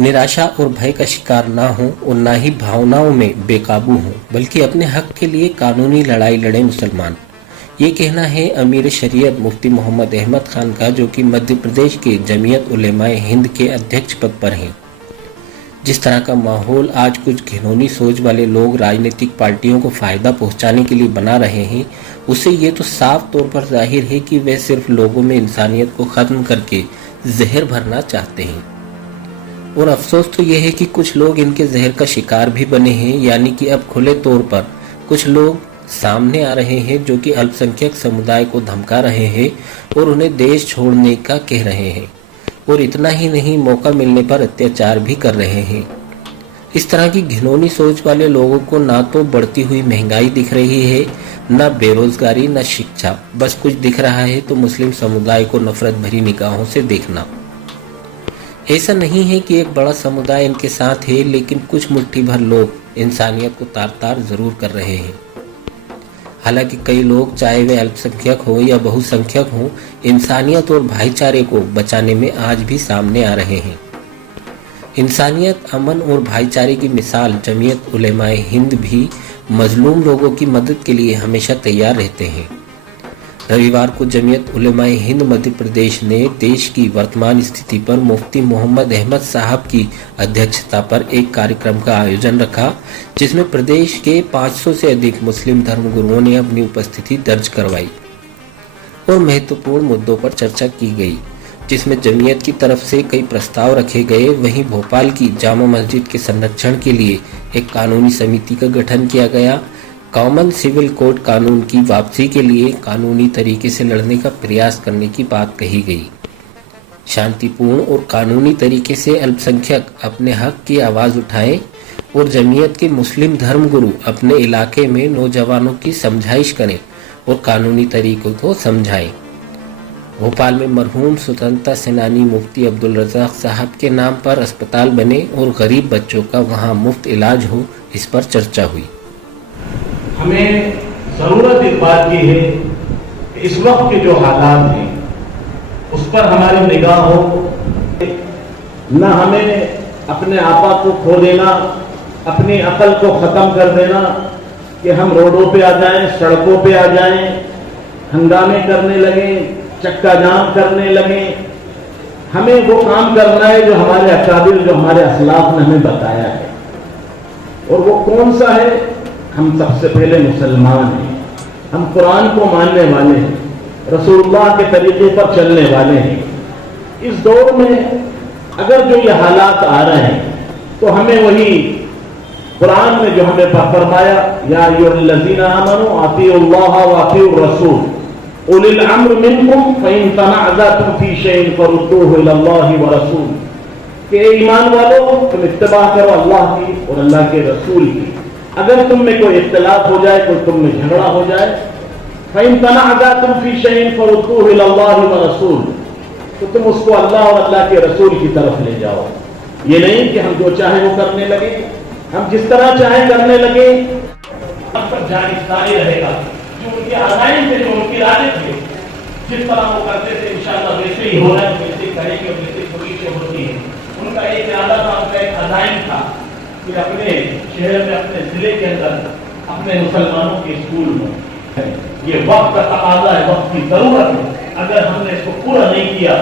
निराशा और भय का शिकार ना हो और ना ही भावनाओं में बेकाबू हो, बल्कि अपने हक के लिए कानूनी लड़ाई लड़े मुसलमान। ये कहना है अमीर शरीयत मुफ्ती मोहम्मद अहमद खान का, जो कि मध्य प्रदेश के जमीयत उलेमाए हिंद के अध्यक्ष पद पर हैं। जिस तरह का माहौल आज कुछ घिनौनी सोच वाले लोग राजनीतिक पार्टियों को फायदा पहुंचाने के लिए बना रहे हैं, उससे ये तो साफ तौर पर जाहिर है कि वे सिर्फ लोगों में इंसानियत को खत्म करके जहर भरना चाहते हैं। और अफसोस तो यह है कि कुछ लोग इनके जहर का शिकार भी बने हैं, यानी कि अब खुले तौर पर कुछ लोग सामने आ रहे हैं जो कि अल्पसंख्यक समुदाय को धमका रहे हैं और उन्हें देश छोड़ने का कह रहे हैं, और इतना ही नहीं, मौका मिलने पर अत्याचार भी कर रहे हैं। इस तरह की घिनौनी सोच वाले लोगों को ना तो बढ़ती हुई महंगाई दिख रही है, न बेरोजगारी, न शिक्षा, बस कुछ दिख रहा है तो मुस्लिम समुदाय को नफरत भरी निगाहों से देखना। ऐसा नहीं है कि एक बड़ा समुदाय इनके साथ है, लेकिन कुछ मुट्ठी भर लोग इंसानियत को तार तार जरूर कर रहे हैं। हालांकि कई लोग, चाहे वे अल्पसंख्यक हो या बहुसंख्यक हो, इंसानियत और भाईचारे को बचाने में आज भी सामने आ रहे हैं। इंसानियत, अमन और भाईचारे की मिसाल जमीयत उलेमाए हिंद भी मजलूम लोगों की मदद के लिए हमेशा तैयार रहते हैं। रविवार को जमीयत उलेमाए हिंद मध्य प्रदेश ने देश की वर्तमान स्थिति पर मुफ्ती मोहम्मद अहमद साहब की अध्यक्षता पर एक कार्यक्रम का आयोजन रखा, जिसमें प्रदेश के 500 से अधिक मुस्लिम धर्मगुरुओं ने अपनी उपस्थिति दर्ज करवाई और महत्वपूर्ण मुद्दों पर चर्चा की गई, जिसमें जमीयत की तरफ से कई प्रस्ताव रखे गए। वहीं भोपाल की जामा मस्जिद के संरक्षण के लिए एक कानूनी समिति का गठन किया गया। कॉमन सिविल कोड कानून की वापसी के लिए कानूनी तरीके से लड़ने का प्रयास करने की बात कही गई। शांतिपूर्ण और कानूनी तरीके से अल्पसंख्यक अपने हक की आवाज़ उठाएं और जमीयत के मुस्लिम धर्मगुरु अपने इलाके में नौजवानों की समझाइश करें और कानूनी तरीकों को समझाएं। भोपाल में मरहूम स्वतंत्रता सेनानी मुफ्ती अब्दुल रज़ाक साहब के नाम पर अस्पताल बने और गरीब बच्चों का वहां मुफ्त इलाज हो, इस पर चर्चा हुई। हमें जरूरत इस बात की है कि इस वक्त के जो हालात हैं उस पर हमारी निगाह हो, न हमें अपने आपा को खो देना, अपनी अकल को खत्म कर देना कि हम रोडों पे आ जाएं, सड़कों पे आ जाएं, हंगामे करने लगे, चक्का जाम करने लगे। हमें वो काम करना है जो हमारे अकाबिर, जो हमारे असलाफ ने हमें बताया है। और वो कौन सा है? हम सबसे पहले मुसलमान हैं, हम कुरान को मानने वाले हैं, रसूलुल्लाह के तरीके पर चलने वाले हैं। इस दौर में अगर जो ये हालात आ रहे हैं तो हमें वही कुरान में जो हमें फरमाया, या अय्युहल्लज़ीना आमनू अतीउल्लाह व अतीउर रसूल उलिल अम्र मिनकुम फ़इन तनाज़अतुम फ़ी शैइन फरुद्दूहु इलल्लाहि व रसूल, के ईमान वालों तुम इत्तिबा करो अल्लाह की और अल्लाह के रसूल की। अगर तुम में कोई इख्तिलाफ हो जाए, कोई तुम में झगड़ा हो जाए, फ़इन तनाज़अतुम फ़ी शैइन फरुद्दूहु इलल्लाहि व रसूल, तो तुम उसको अल्लाह और अल्लाह के रसूल की तरफ ले जाओ। ये नहीं कि हम जो चाहे वो करने लगे, हम जिस तरह चाहे करने लगे। अब तक जानिसारी रहेगा जो उनके आज़ाइन थे, जो उनकी आदत थे, जिस तरह वो करते थे इंशाअल्लाह वैसे ही होना है, वैसे करेंगे, वैसे कोशिशें होती है। उनका एक इरादा था, उनका एक अज़ाइन था कि अपने शहर में, अपने जिले के अंदर, अपने मुसलमानों के स्कूल में, ये वक्त का तकाज़ा है, वक्त की जरूरत है। अगर हमने इसको पूरा नहीं किया